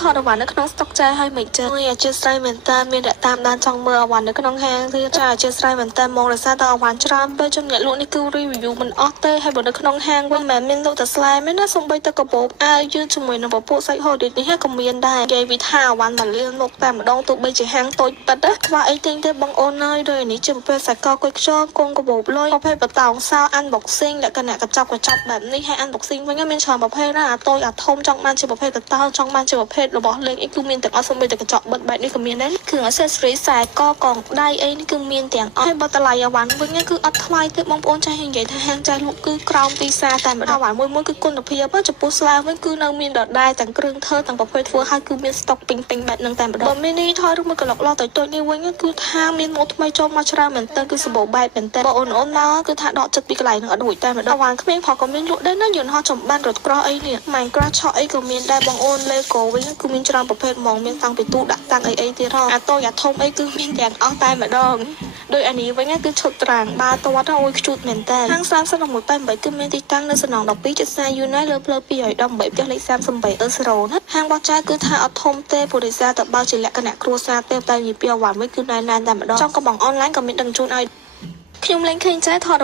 ថតអវ៉ាន់នៅក្នុងស្តុកចាយឲ្យមិនចឹងអធិស្ឋានមែនតើមានអ្នកតាមដានចង់មើលអវ៉ាន់នៅក្នុងហាងទៀតចាអធិស្ឋានមែនតើមកដោយសារតែអវ៉ាន់ច្រើនពេកចំអ្នកលក់នេះគឺ review មិនអស់ទេហើយបើនៅក្នុងហាងវិញមិនមែនមានលក់តែស្លែមែនណាសូម្បីតែកាបូបអាវយឺតជាមួយនឹងពពួកសាច់ហូលនេះក៏មានដែរនិយាយពីថាអវ៉ាន់មកលៀនមុខតែម្ដងទោះបីជាហាងតូចប៉ិតណាខ្វះអីទិញទេបងអូនអើយដូចនេះជាប្រភេទសាច់កគុយខ្យងគង់កាបូបលុយប្រភេទបតោងសោ unboxing លក្ខណៈកញ្ចប់បែបនេះហើយ unboxing វិញមានច្រើនប្រភេទណាអាតូចអាធំចង់បានជាប្រភេទកតោចង់បានជាប្រភេទរបស់លេងអីគឺមានទាំងអស់សូម្បីតែកញ្ចក់បិទបែបនេះក៏មានដែរគ្រឿង accessory ខ្សែកកងដៃអីនេះគឺមានទាំងអស់ហើយបើតម្លៃអវ៉ាន់វិញគឺអត់ថ្លៃទេបងប្អូនចាស់និយាយថាហាងចាស់លក់គឺក្រោមទីផ្សារតែម្ដងអវ៉ាន់មួយគឺគុណភាពចំពោះស្លាវិញគឺនៅមានដដែលទាំងគ្រឿងធ្វើទាំងប្រភេទធ្វើហើយគឺមានស្តុកពេញបែបហ្នឹងតែម្ដងបើមីនីថយឬមួយក្លុកឡោតូចនេះវិញគឺថាមានម៉ូតថ្មីចូលមកច្រើនមែនតើគឺសម្បូរបែបមែនតើបងអូនមកគឺថាដកចិត្តពីកន្លែងហ្នឹងអត់រួចតែម្ដងអវ៉ាន់ក្មេងផងក៏មានលក់ដែរណាយន្តហោះចំបានរត់ក្រោះអីនេះ Minecraft ឆក់អីក៏មានដែរបងអូន Lego វិញគឺមានច្រើនប្រភេទហ្មងមានតាំងពីទូដាក់តាំងអីទៀតហ៎អាតូចអាធំអីគឺមានទាំងអស់តែម្ដងដោយអានេះវិញគឺឈុតត្រាំងបាតវត្តអូយខ្ជូតមែនតើហាង3188គឺមានទីតាំងនៅសំណង12ចិត្តសាយូណៃលើផ្លូវ218ផ្ទះលេខ38អឺ0ណាហាងបោះចាយគឺថាអត់ធំទេព្រោះដោយសារតែបើជាលក្ខណៈគ្រួសារទេតែនិយាយពីអវ៉ាន់វិញគឺណែនតែម្ដងចង់កំបងអនឡាញក៏មានដឹងជូនឲ្យខ្ញុំលេងឃើញចាយថត